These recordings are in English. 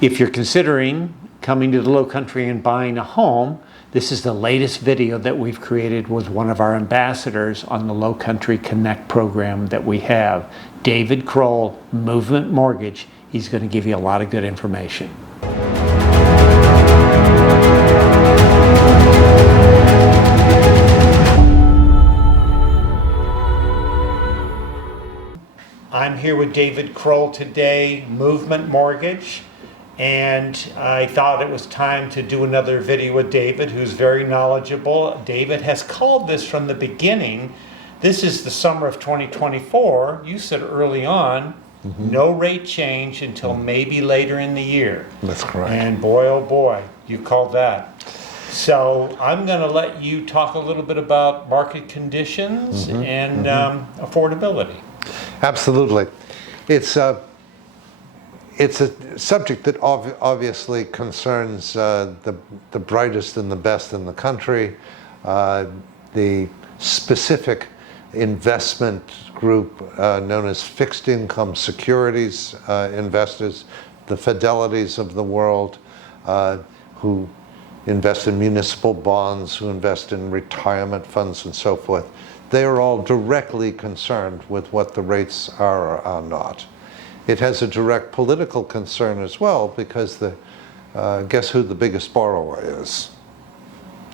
If you're considering coming to the Lowcountry and buying a home, this is the latest video that we've created with one of our ambassadors on the Lowcountry Connect program that we have, David Crowell, Movement Mortgage. He's going to give you a lot of good information. I'm here with David Crowell today, Movement Mortgage, and I thought it was time to do another video with David, who's very knowledgeable. David has called this from the beginning. This is the summer of 2024. You said early on, no rate change until maybe later in the year. That's correct. And boy, oh boy, you called that. So I'm going to let you talk a little bit about market conditions and affordability. Absolutely. It's a subject that obviously concerns the brightest and the best in the country, the specific investment group known as fixed income securities investors, the Fidelities of the world, who invest in municipal bonds, who invest in retirement funds and so forth. They are all directly concerned with what the rates are or are not. It has a direct political concern as well, because guess who the biggest borrower is?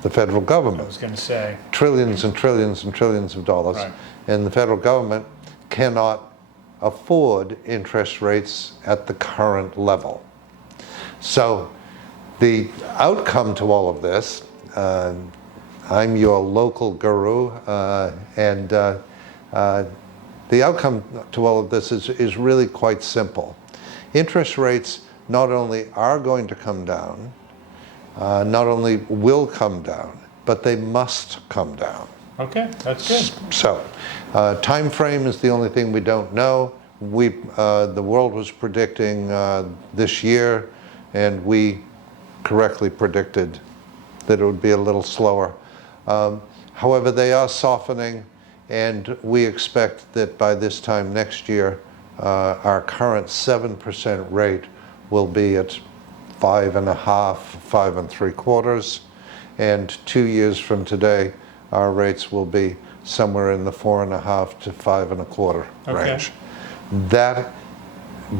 The federal government. I was going to say. Trillions and trillions and trillions of dollars. Right. And the federal government cannot afford interest rates at the current level. So the outcome to all of this, I'm your local guru, and the outcome to all of this is really quite simple. Interest rates not only are going to come down, not only will come down, but they must come down. Okay, that's good. So, time frame is the only thing we don't know. The world was predicting this year, and we correctly predicted that it would be a little slower. However, they are softening, and we expect that by this time next year, our current 7% rate will be at 5.5, 5 3/4, and 2 years from today, our rates will be somewhere in the 4.5 to 5 1/4 range. That,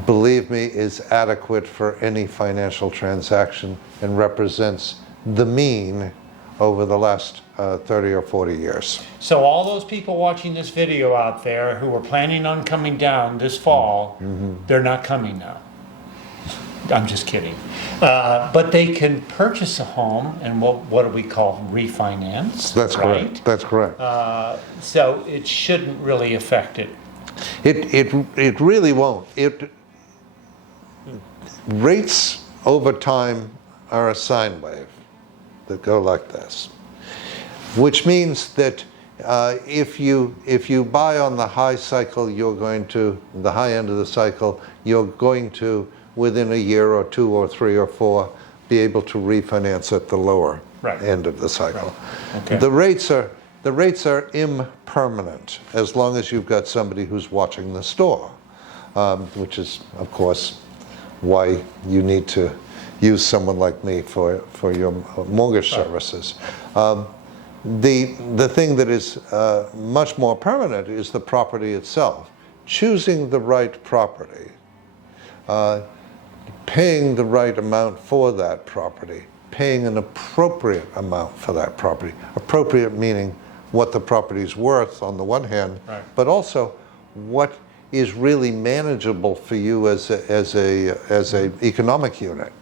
believe me, is adequate for any financial transaction and represents the mean over the last 30 or 40 years. So all those people watching this video out there who were planning on coming down this fall, they're not coming now. I'm just kidding. But they can purchase a home and what do we call refinance? That's right? correct. That's correct. So it shouldn't really affect it. It really won't. Rates over time are a sine wave that go like this, which means that if you buy on the high cycle, the high end of the cycle, you're going to, within a year or 2 or 3 or 4, be able to refinance at the lower end of the cycle. Right. Okay. The rates are impermanent as long as you've got somebody who's watching the store, which is, of course, why you need to use someone like me for your mortgage services. The thing that is much more permanent is the property itself. Choosing the right property, paying the right amount for that property, paying an appropriate amount for that property. Appropriate meaning what the property's worth on the one hand, but also what is really manageable for you as a economic unit.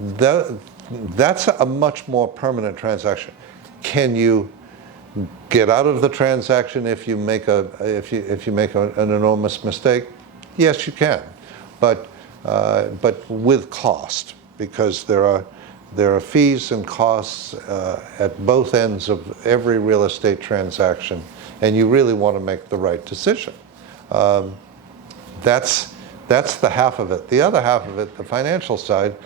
That's a much more permanent transaction. Can you get out of the transaction if you make an enormous mistake? Yes, you can, but with cost, because there are fees and costs at both ends of every real estate transaction, and you really want to make the right decision. That's the half of it. The other half of it, the financial side,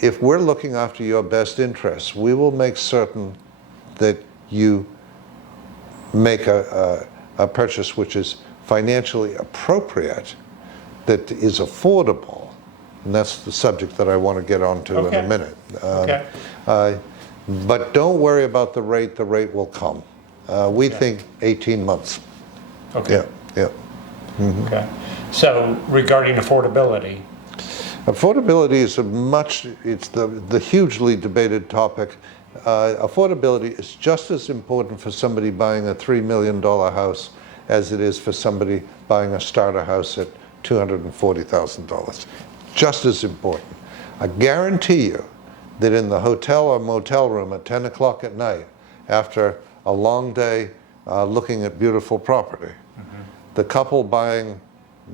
if we're looking after your best interests, we will make certain that you make a purchase which is financially appropriate, that is affordable, and that's the subject that I want to get onto in Okay. a minute. Okay. But don't worry about the rate will come. We think 18 months. Okay. Yeah. Okay. So regarding affordability, Affordability is it's the hugely debated topic. Affordability is just as important for somebody buying a $3 million house as it is for somebody buying a starter house at $240,000. Just as important. I guarantee you that in the hotel or motel room at 10 o'clock at night, after a long day looking at beautiful property, the couple buying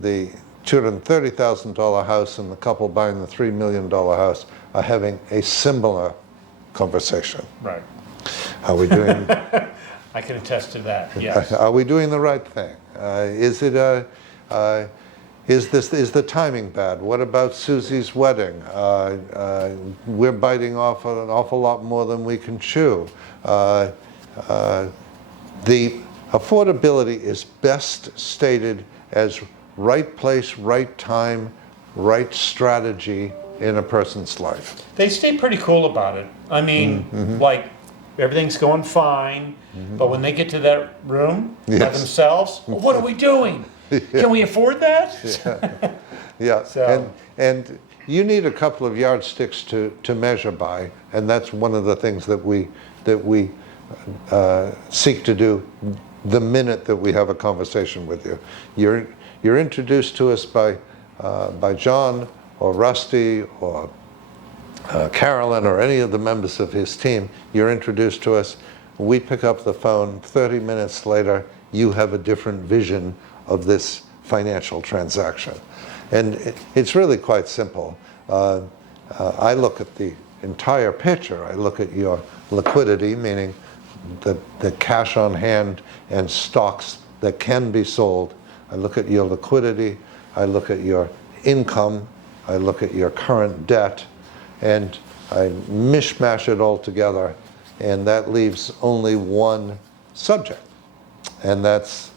the $230,000 house and the couple buying the $3 million house are having a similar conversation. right? Are we doing? I can attest to that. Yes. Are we doing the right thing? Is the timing bad? What about Susie's wedding? We're biting off an awful lot more than we can chew. The affordability is best stated as right place, right time, right strategy in a person's life. They stay pretty cool about it. I mean, like everything's going fine, but when they get to that room by Yes. themselves, well, what are we doing? Can we afford that? Yeah, So- and you need a couple of yardsticks to measure by, and that's one of the things that we seek to do the minute that we have a conversation with you. You're introduced to us by John or Rusty or Carolyn or any of the members of his team. You're introduced to us. We pick up the phone. 30 minutes later, you have a different vision of this financial transaction. And it's really quite simple. I look at the entire picture. I look at your liquidity, meaning the cash on hand and stocks that can be sold. I look at your liquidity. I look at your income. I look at your current debt. And I mishmash it all together. And that leaves only one subject. And that's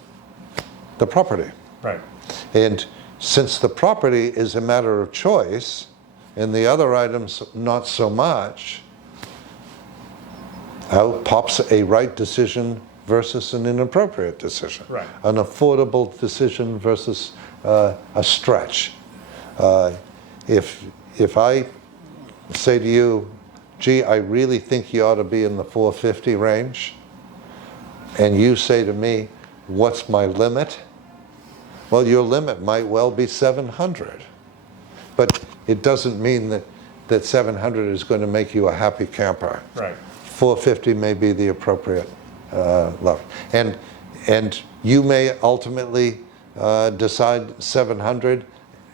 the property. Right. And since the property is a matter of choice, and the other items not so much, out pops a right decision versus an inappropriate decision. Right. An affordable decision versus a stretch. If I say to you, gee, I really think you ought to be in the 450 range, and you say to me, what's my limit? Well, your limit might well be 700. But it doesn't mean that 700 is going to make you a happy camper. Right. 450 may be the appropriate level. And you may ultimately decide 700,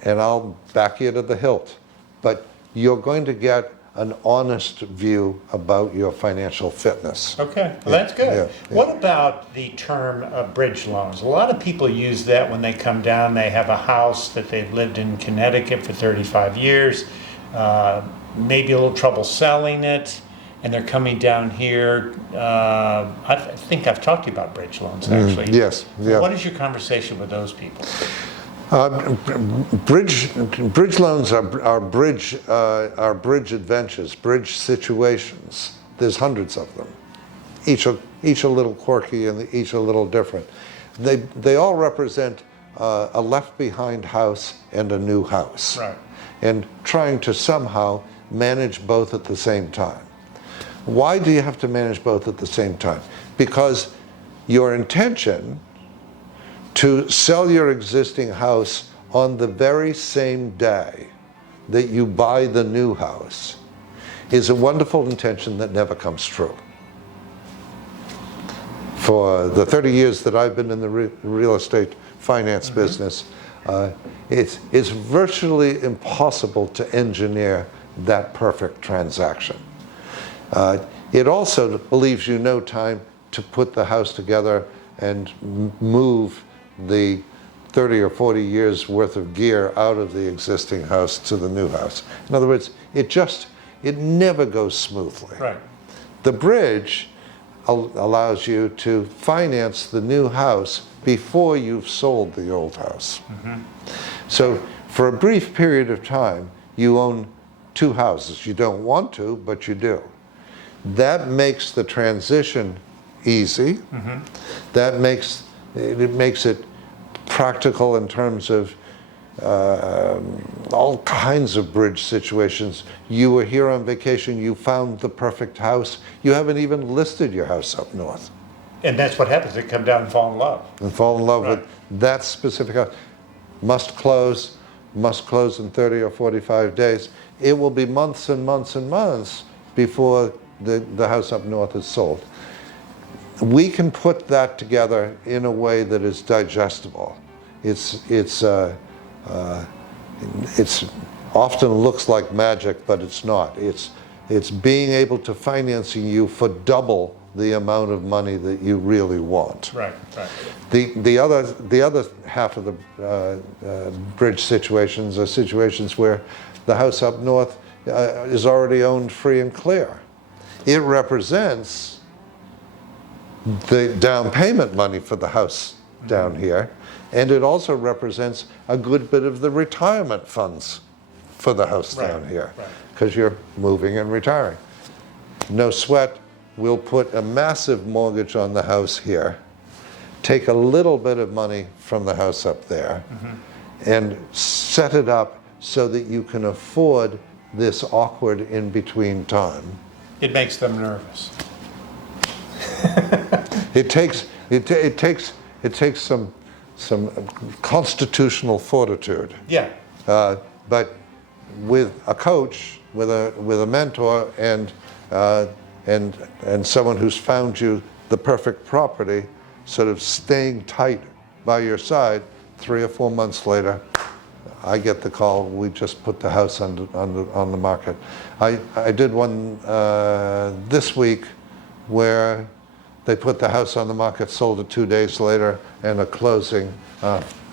and I'll back you to the hilt. But you're going to get an honest view about your financial fitness. Okay, well, that's good. Yeah. What about the term of bridge loans? A lot of people use that when they come down. They have a house that they've lived in Connecticut for 35 years, maybe a little trouble selling it, and they're coming down here. I think I've talked to you about bridge loans, actually. Yes, yeah. What is your conversation with those people? Bridge loans are bridge adventures, bridge situations. There's hundreds of them, each a little quirky and each a little different. They all represent a left behind house and a new house, Right. and trying to somehow manage both at the same time. Why do you have to manage both at the same time? Because your intention to sell your existing house on the very same day that you buy the new house is a wonderful intention that never comes true. For the 30 years that I've been in the real estate finance business, it's virtually impossible to engineer that perfect transaction. It also leaves you no time to put the house together and move the 30 or 40 years worth of gear out of the existing house to the new house. In other words, it never goes smoothly. Right. The bridge allows you to finance the new house before you've sold the old house. So for a brief period of time, you own two houses. You don't want to, but you do. That makes the transition easy. Mm-hmm. That makes it practical in terms of all kinds of bridge situations. You were here on vacation, you found the perfect house. You haven't even listed your house up north. And that's what happens. They come down and fall in love. And fall in love Right. with that specific house. Must close in 30 or 45 days. It will be months and months and months before the house up north is sold. We can put that together in a way that is digestible. It's often looks like magic, but it's not. It's being able to finance you for double the amount of money that you really want. Right, right. The other half of the bridge situations are situations where the house up north is already owned free and clear. It represents the down payment money for the house down here, and it also represents a good bit of the retirement funds for the house down here, because you're moving and retiring. No sweat, we'll put a massive mortgage on the house here, take a little bit of money from the house up there, and set it up so that you can afford this awkward in-between time. It makes them nervous. It takes some constitutional fortitude. Yeah. But with a coach, with a mentor, and someone who's found you the perfect property, sort of staying tight by your side, 3 or 4 months later, I get the call. We just put the house on the market. I did one this week where they put the house on the market, sold it 2 days later, and a closing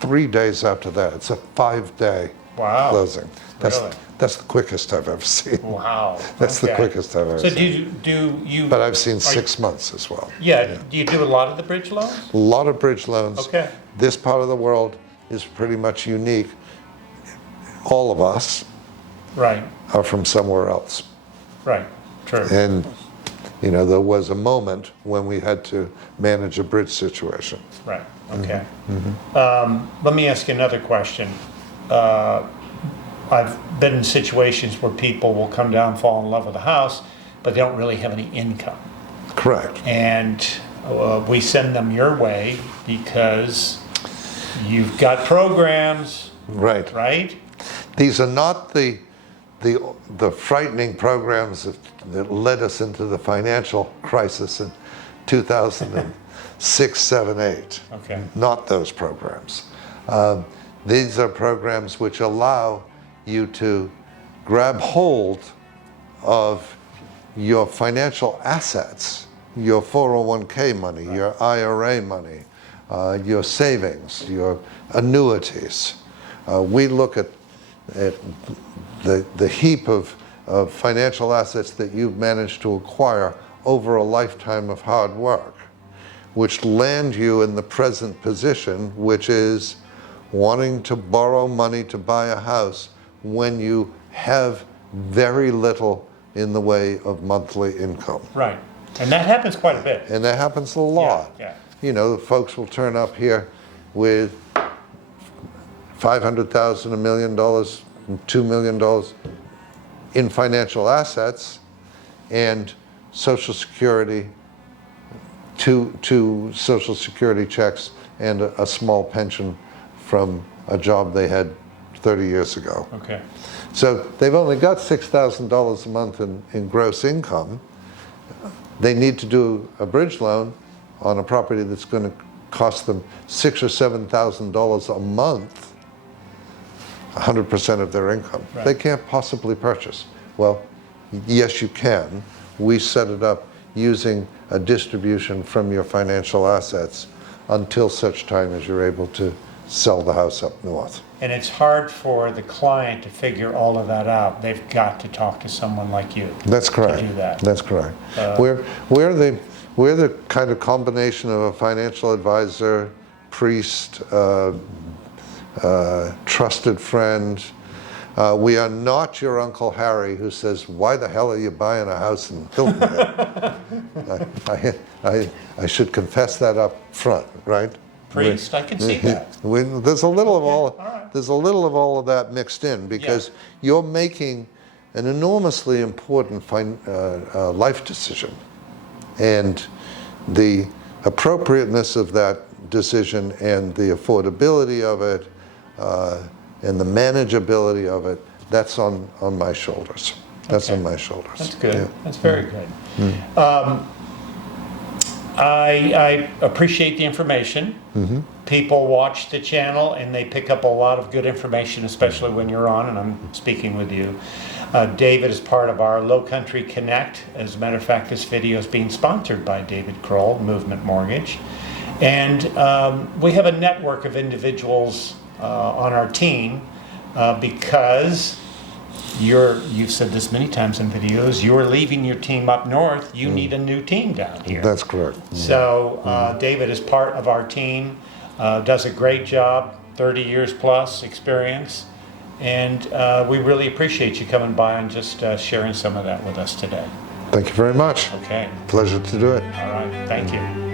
3 days after that. It's a 5-day closing. That's the quickest I've ever seen. Wow. That's the quickest I've ever seen. So do you? But I've seen 6 months as well. Yeah. Do you do a lot of the bridge loans? A lot of bridge loans. Okay. This part of the world is pretty much unique. All of us are from somewhere else. Right. True. And there was a moment when we had to manage a bridge situation. Right. Okay. Let me ask you another question. I've been in situations where people will come down, fall in love with a house, but they don't really have any income. Correct. And we send them your way because you've got programs. Right. Right? These are not the frightening programs that led us into the financial crisis in 2006, 7, 8. Okay. Not those programs. These are programs which allow you to grab hold of your financial assets, your 401k money, your IRA money, your savings, your annuities. We look at the heap of financial assets that you've managed to acquire over a lifetime of hard work, which land you in the present position, which is wanting to borrow money to buy a house when you have very little in the way of monthly income. Right. And that happens quite a bit. And that happens a lot. Yeah. Folks will turn up here with $500,000, $1 million, $2 million in financial assets, and Social Security, two Social Security checks, and a small pension from a job they had 30 years ago. Okay. So they've only got $6,000 a month in gross income. They need to do a bridge loan on a property that's going to cost them $6,000 or $7,000 a month, 100% of their income. Right. They can't possibly purchase. Well, yes, you can. We set it up using a distribution from your financial assets until such time as you're able to sell the house up north. And it's hard for the client to figure all of that out. They've got to talk to someone like you. That's correct. To do that. That's correct. We're the kind of combination of a financial advisor, priest, trusted friend, We are not your Uncle Harry who says, why the hell are you buying a house in Hilton Head? I should confess that up front, right? Priest, I can see that. There's a little of all. right. There's a little of all of that mixed in because you're making an enormously important life decision, and the appropriateness of that decision and the affordability of it and the manageability of it, that's on my shoulders. That's on my shoulders. That's good. Yeah. That's very good. I appreciate the information. People watch the channel and they pick up a lot of good information, especially when you're on and I'm speaking with you. David is part of our Lowcountry Connect. As a matter of fact, this video is being sponsored by David Crowell, Movement Mortgage. And we have a network of individuals on our team because you've said this many times in videos, you're leaving your team up north, you need a new team down here. That's correct. So David is part of our team, does a great job, 30 years plus experience, and we really appreciate you coming by and just sharing some of that with us today. Thank you very much. Okay. Pleasure to do it. All right. Thank you.